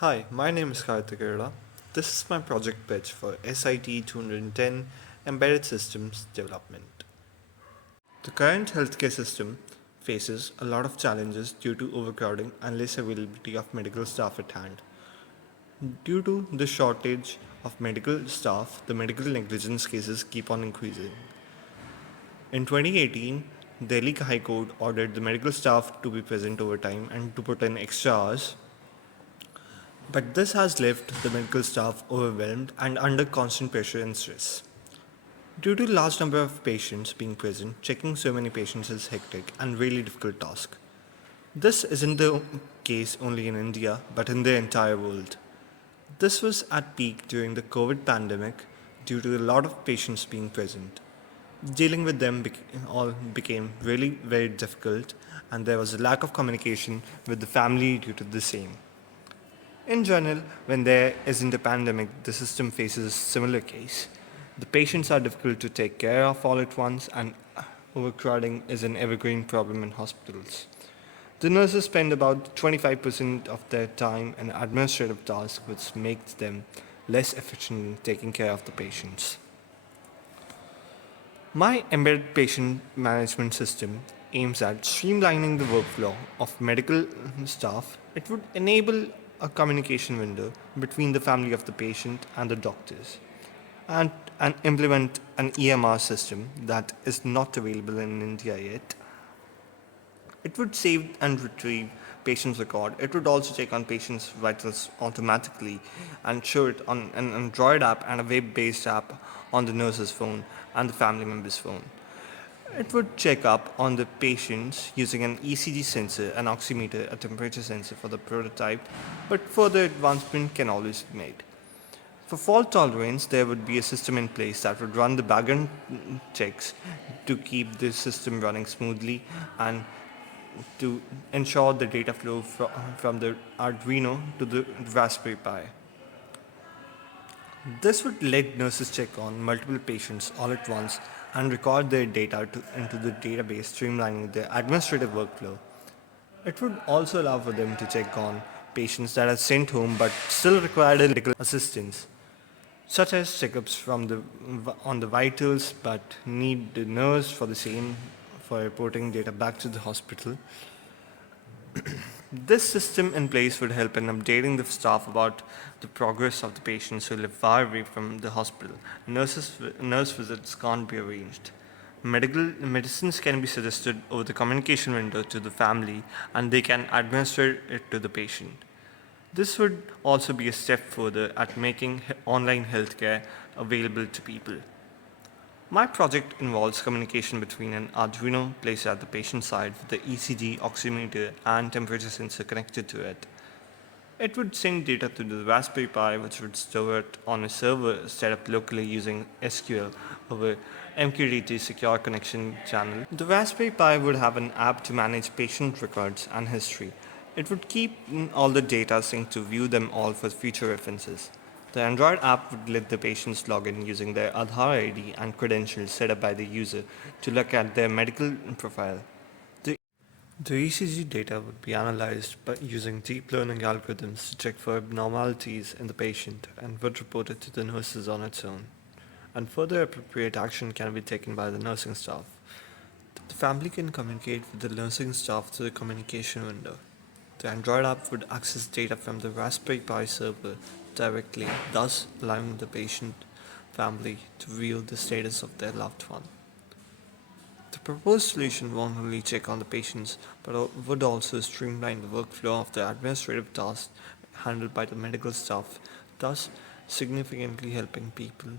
Hi, my name is Karthik. This is my project pitch for SIT210 Embedded Systems Development. The current healthcare system faces a lot of challenges due to overcrowding and less availability of medical staff at hand. Due to the shortage of medical staff, the medical negligence cases keep on increasing. In 2018, Delhi High Court ordered the medical staff to be present overtime and to put in extra hours. But this has left the medical staff overwhelmed and under constant pressure and stress. Due to the large number of patients being present, checking so many patients is hectic and really difficult task. This isn't the case only in India, but in the entire world. This was at peak during the COVID pandemic due to a lot of patients being present. Dealing with them all became really very difficult, and there was a lack of communication with the family due to the same. In general, when there isn't a pandemic, the system faces a similar case. The patients are difficult to take care of all at once, and overcrowding is an evergreen problem in hospitals. The nurses spend about 25% of their time in administrative tasks, which makes them less efficient in taking care of the patients. My embedded patient management system aims at streamlining the workflow of medical staff. It would enable a communication window between the family of the patient and the doctors and implement an EMR system that is not available in India yet. It would save and retrieve patient's record. It would also check on patient's vitals automatically and show it on an Android app and a web-based app on the nurse's phone and the family member's phone. It would check up on the patients using an ECG sensor, an oximeter, a temperature sensor for the prototype, but further advancement can always be made. For fault tolerance, there would be a system in place that would run the background checks to keep the system running smoothly and to ensure the data flow from the Arduino to the Raspberry Pi. This would let nurses check on multiple patients all at once and record their data into the database, streamlining their administrative workflow. It would also allow for them to check on patients that are sent home but still require medical assistance, such as checkups on the vitals but need the nurse for the same for reporting data back to the hospital. This system in place would help in updating the staff about the progress of the patients who live far away from the hospital. Nurse visits can't be arranged. Medicines can be suggested over the communication window to the family and they can administer it to the patient. This would also be a step further at making online healthcare available to people. My project involves communication between an Arduino placed at the patient side with the ECG, oximeter, and temperature sensor connected to it. It would send data to the Raspberry Pi, which would store it on a server set up locally using SQL over MQTT secure connection channel. The Raspberry Pi would have an app to manage patient records and history. It would keep all the data synced to view them all for future references. The Android app would let the patients log in using their Aadhaar ID and credentials set up by the user to look at their medical profile. The, the ECG data would be analyzed by using deep learning algorithms to check for abnormalities in the patient and would report it to the nurses on its own. And further appropriate action can be taken by the nursing staff. The family can communicate with the nursing staff through the communication window. The Android app would access data from the Raspberry Pi server directly, thus allowing the patient family to view the status of their loved one. The proposed solution won't only check on the patients, but would also streamline the workflow of the administrative tasks handled by the medical staff, thus significantly helping people